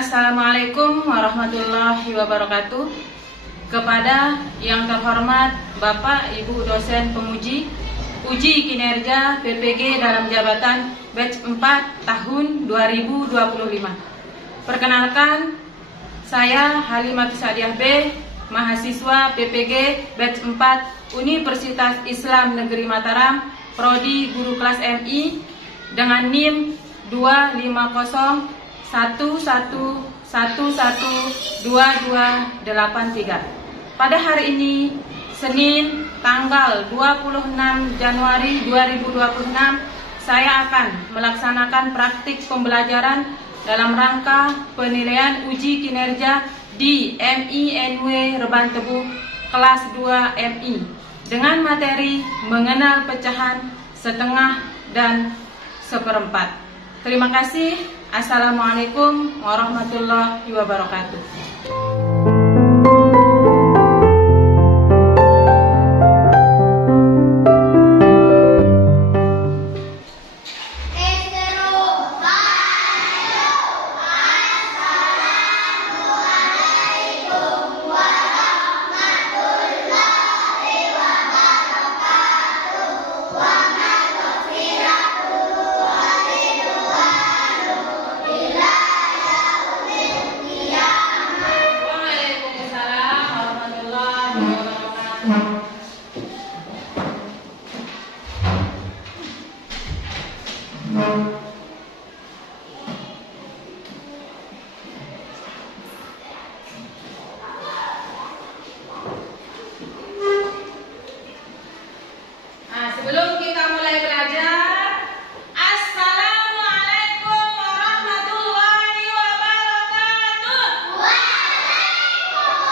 Assalamualaikum warahmatullahi wabarakatuh. Kepada yang terhormat Bapak Ibu dosen penguji uji kinerja PPG dalam jabatan batch 4 tahun 2025. Perkenalkan, saya Halimatus Sadiah B, mahasiswa PPG batch 4 Universitas Islam Negeri Mataram, prodi guru kelas MI dengan NIM 25011112283. Pada hari ini, Senin, tanggal 26 Januari 2026, saya akan melaksanakan praktik pembelajaran dalam rangka penilaian uji kinerja di MINW Reban Tebu kelas 2 MI dengan materi mengenal pecahan, setengah, dan seperempat. Terima kasih. Assalamualaikum warahmatullahi wabarakatuh. Sebelum kita mulai belajar, Assalamualaikum warahmatullahi wabarakatuh. Waalaikumsalam warahmatullahi wabarakatuh.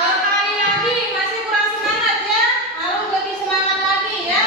Sekali lagi, masih kurang semangat ya? Harus lebih semangat lagi ya.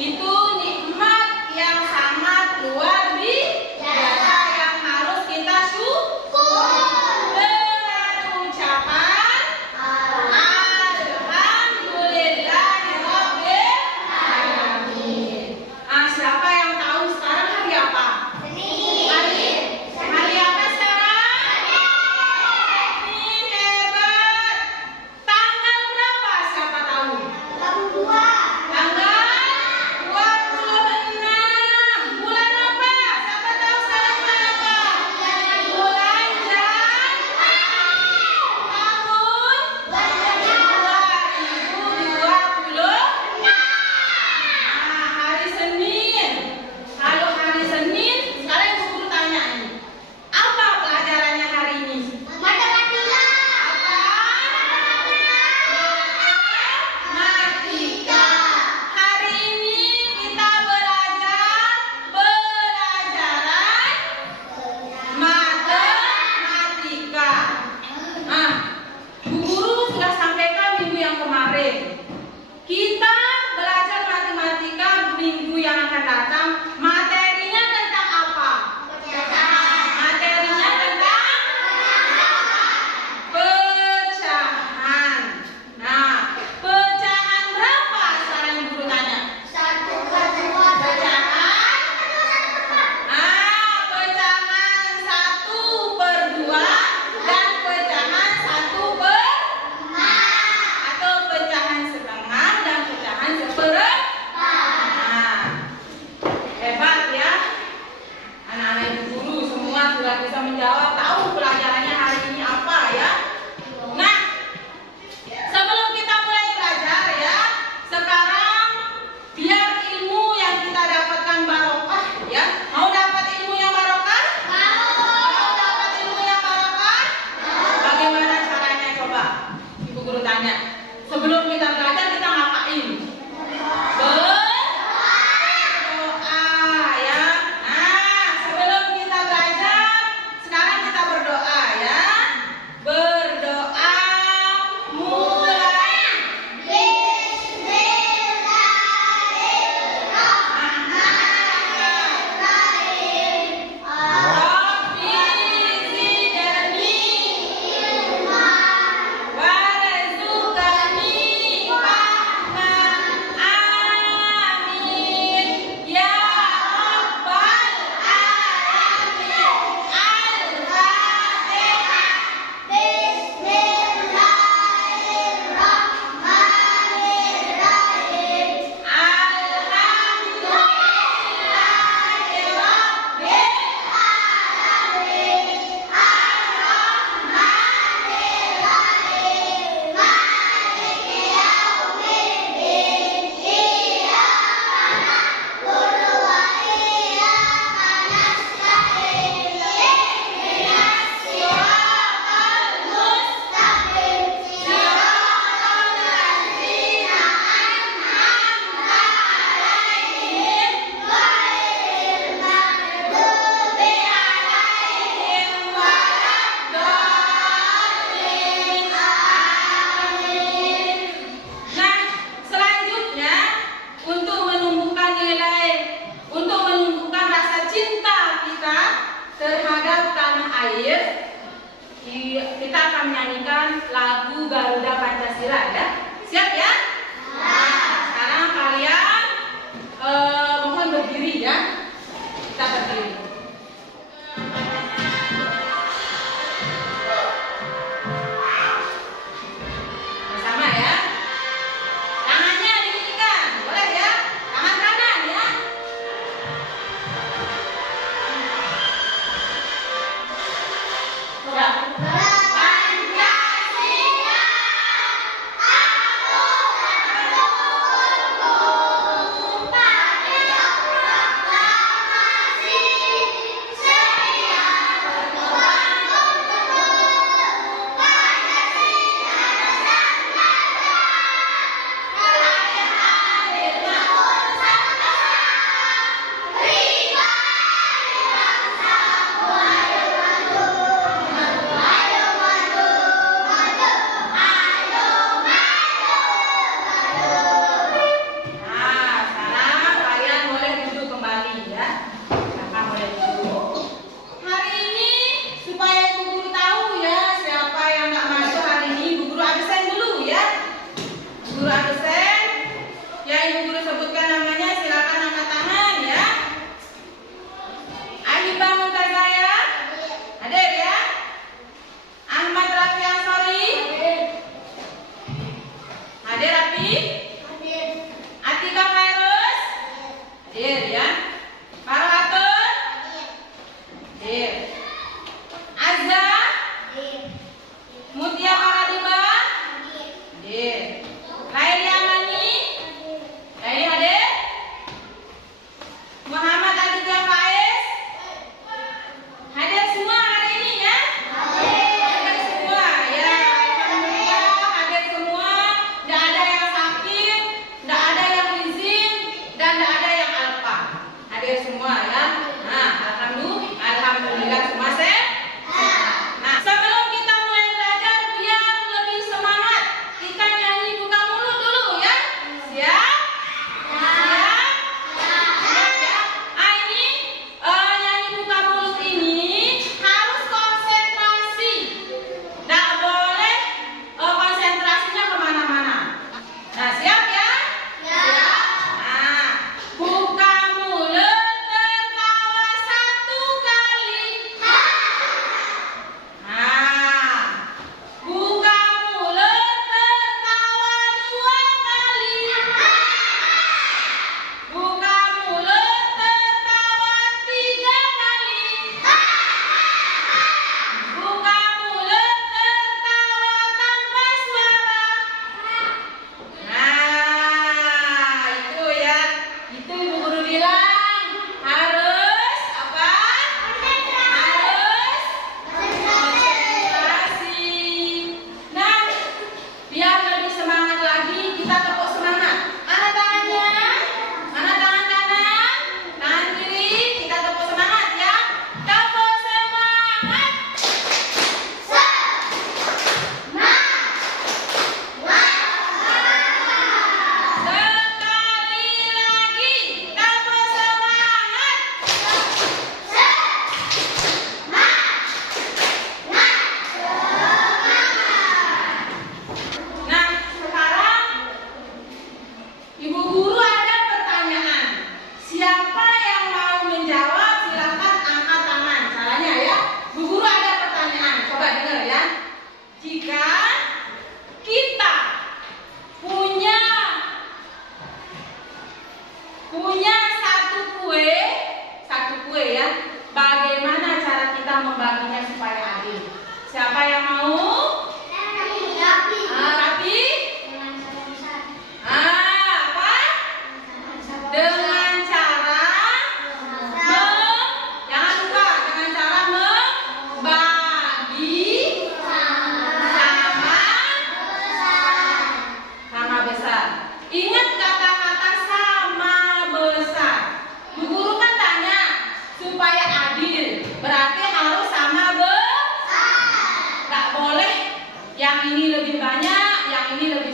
Itu nikmat yang sangat luar biasa yang harus kita syukur dengan ucapan Alhamdulillahirabbil alamin. Siapa yang tahu sekarang hari apa? Hari apa sekarang? Senin, hebat. Tanggal berapa? Siapa tahu? Tanggal 26. Bulan apa? Siapa tahu sekarang bulan apa? Bulan Januari tahun 2020. Hari Senin. Kalau hari Senin, sekarang Ibu Guru tanya nih. Apa pelajarannya hari ini? Matematika. Hari ini kita belajar pelajaran matematika. Bu Guru sudah sampaikan minggu yang kemarin. Kita belajar matematika minggu yang akan datang. Materinya tentang apa? Materinya tentang pecahan. Nah, pecahan berapa? Sekarang Ibu Guru tanya. Pecahan. Pecahan 1/2 dan pecahan 1/5 atau pecahan 1/4. guru tanya, sebelum kita belajar kita ngapain? Berdoa ya. Nah, sebelum kita belajar, sekarang kita berdoa ya. Berdoa mulai. Terhadap tanah air, kita akan menyanyikan lagu Garuda Pancasila ya. Siap ya? Nah, sekarang kalian mohon berdiri ya. Kita berdiri. Bersama ya. Tangannya didirikan, boleh ya? Tangan kanan ya. Nah, sebelum kita mulai belajar, biar lebih semangat, kita nyanyi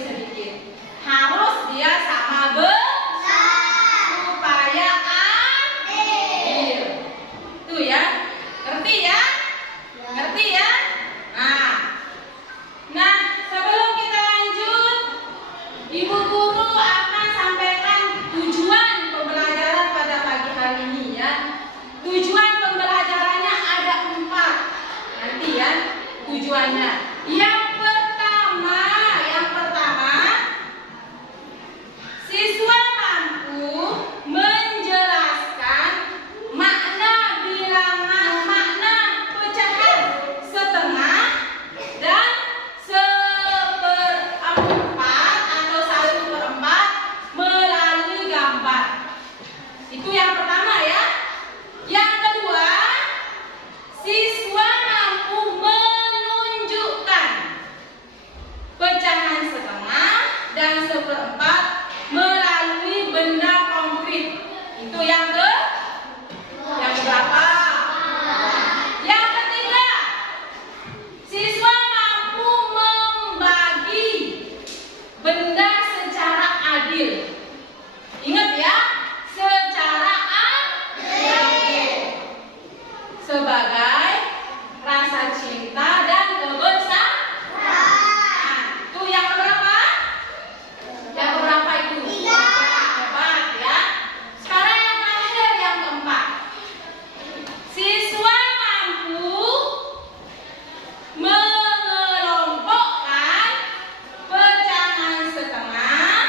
sedikit. Harus dia sama supaya adil. Tuh ya, ngerti ya? Ngerti ya? Nah, sebelum kita lanjut, Ibu Guru akan sampaikan tujuan pembelajaran pada pagi hari ini ya. Tujuan pembelajarannya ada 4. Nanti ya, tujuannya. Yang pertama, siswa mampu menjelaskan makna bilangan, makna pecahan setengah dan 1/4 atau 1/4 melalui gambar. Itu yang pertama ya. Yang kedua, siswa mampu menunjukkan pecahan setengah dan 1/4 melalui benda konkret. Itu yang berapa? Yang ketiga, siswa mampu membagi benda secara adil. Ingat ya, secara adil. Sebagai rasa cinta dan kebersamaan. Itu yang berapa? Yang berapa itu? 4 ya. Sekarang yang terakhir, yang keempat. Siswa mampu mengelompokkan pecahan setengah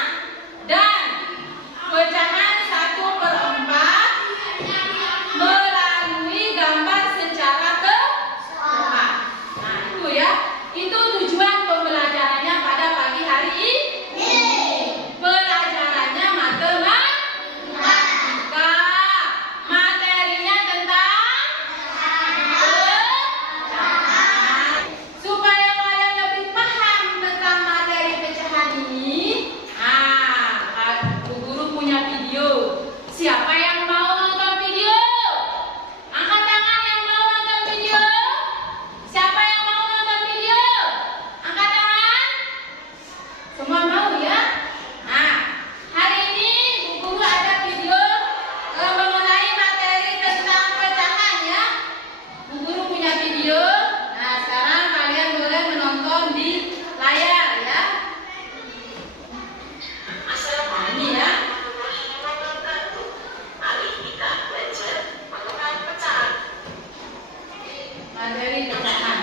dan pecahan 1/4 melalui gambar secara tepat. Nah, itu ya. Itu tujuan pembelajarannya pada pagi hari ini. Pelajarannya matematika. Materinya tentang pecahan. Supaya kalian lebih paham tentang materi pecahan ini, Bu Guru punya video. Siapa yang mau nonton video? Angkat tangan yang mau nonton video. Siapa yang mau nonton video? Angkat tangan. Semua mau ya? Nah, hari ini Bu Guru ada video mengenai materi tentang pecahan ya. Bu Guru punya video. Nah, sekarang kalian boleh menonton di layar ya. Nah, ini ya. Materi pecahan.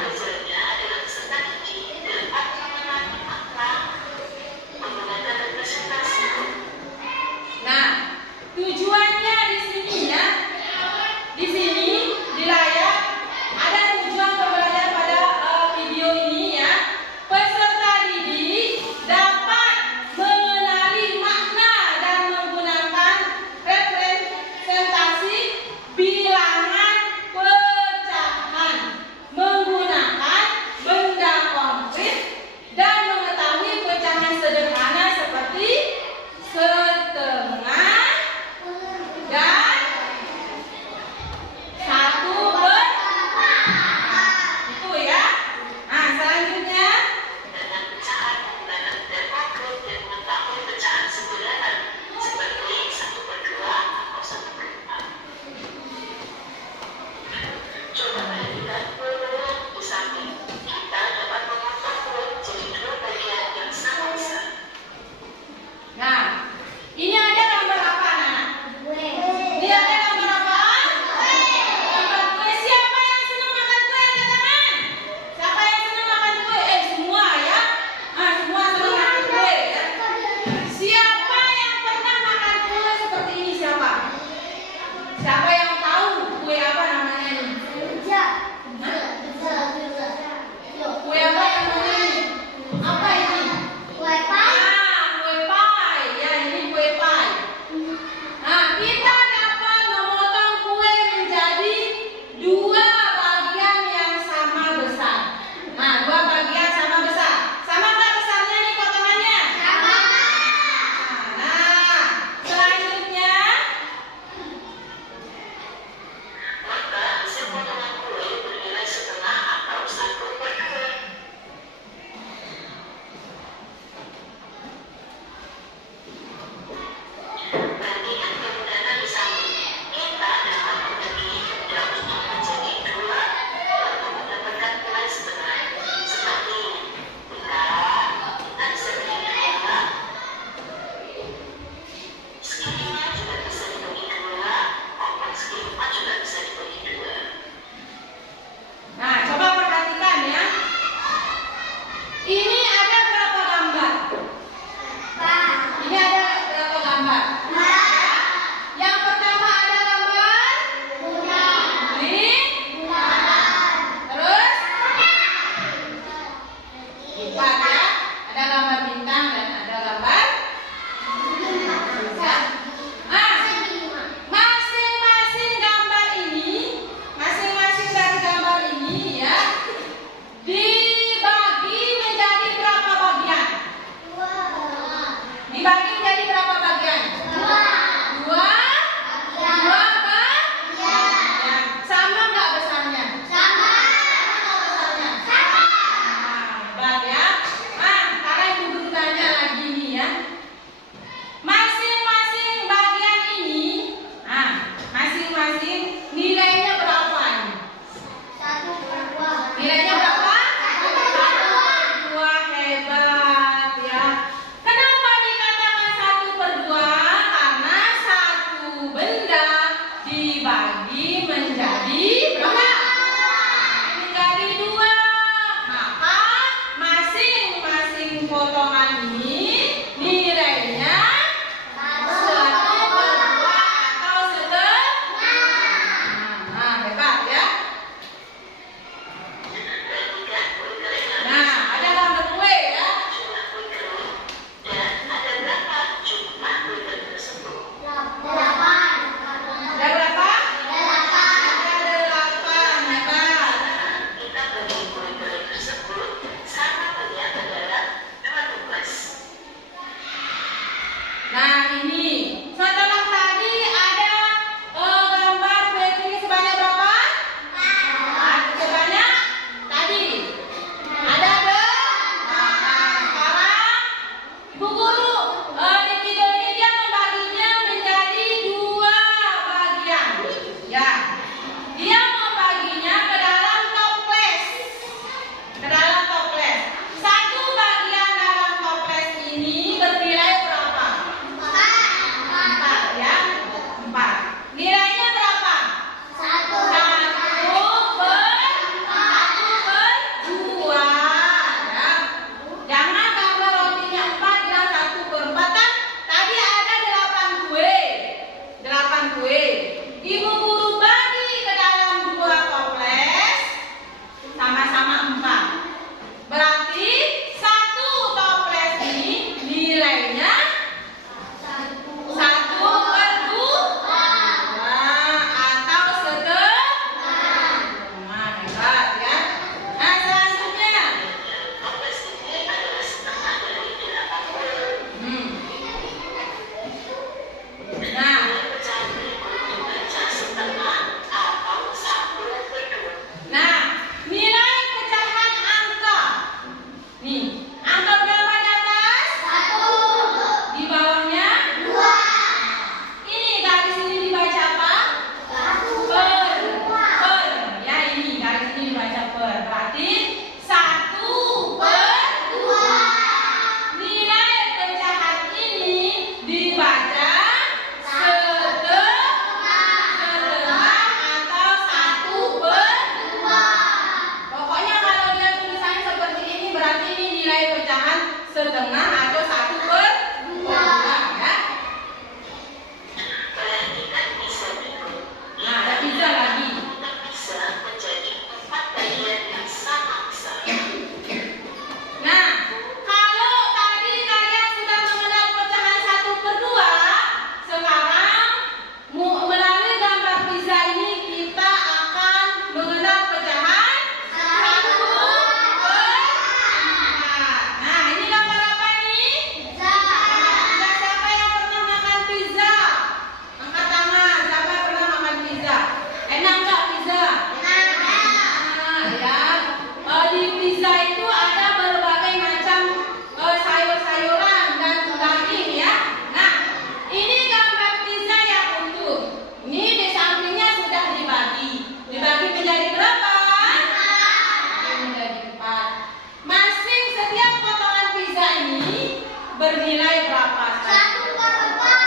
bernilai berapa? Satu per empat.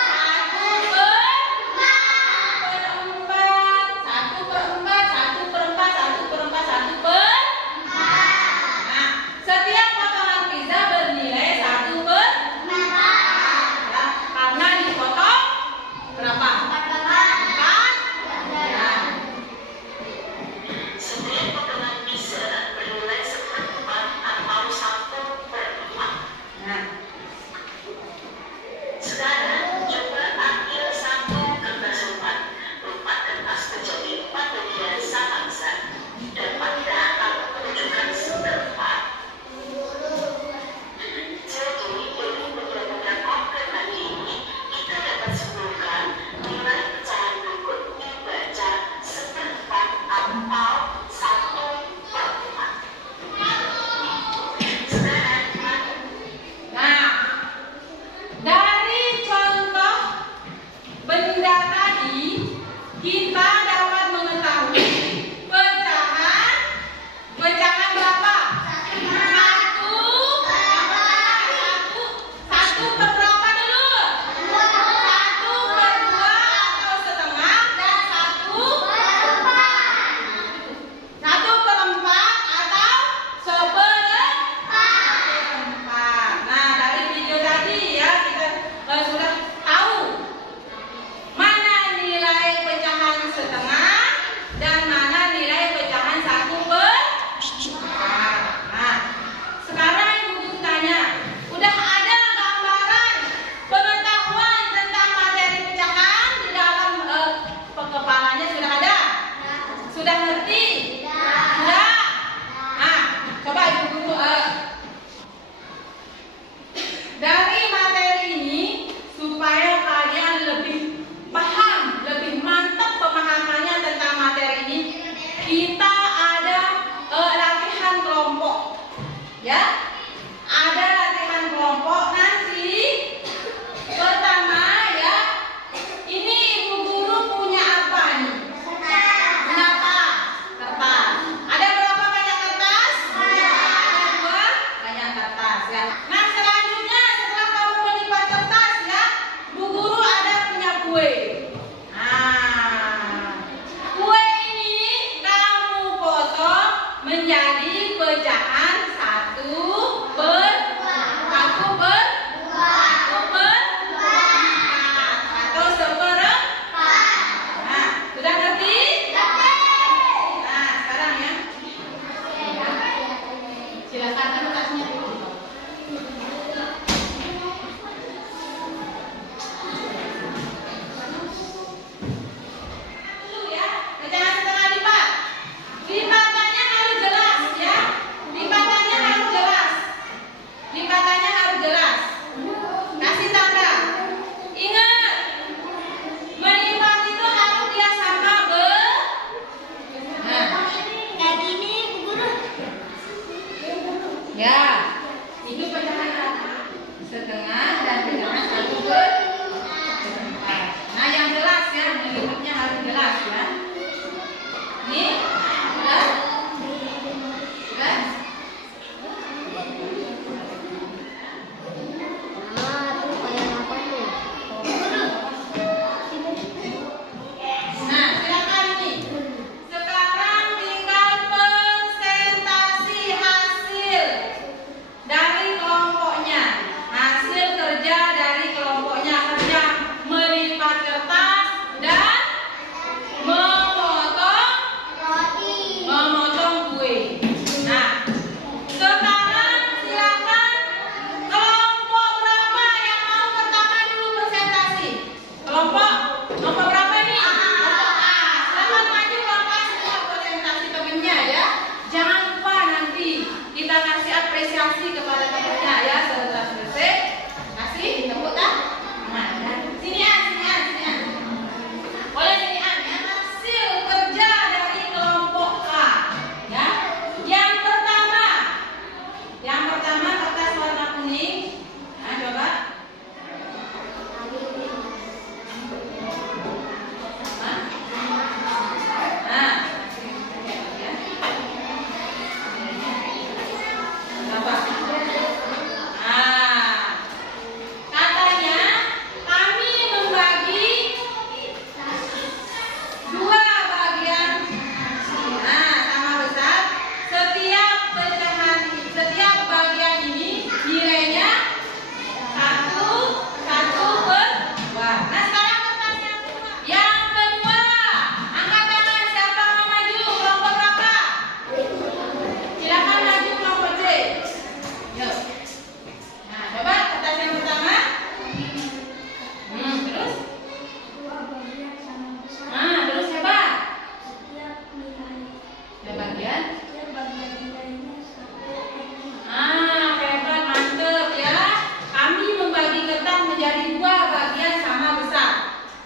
Nah, setiap potongan pizza bernilai 1/4. Ya, karena dipotong berapa? 4. Ya. Setiap potongan pizza bernilai 1/4 atau 1/4. Nah,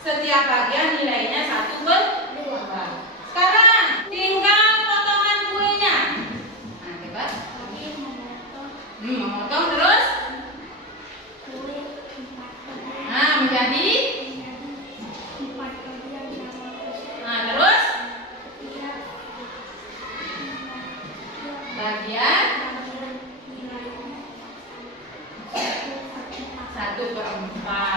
Setiap bagian nilainya 1/2. Sekarang tinggal potongan kuenya. Nah, coba. Memotong terus. Nah, menjadi. Nah, terus bagian 1/4.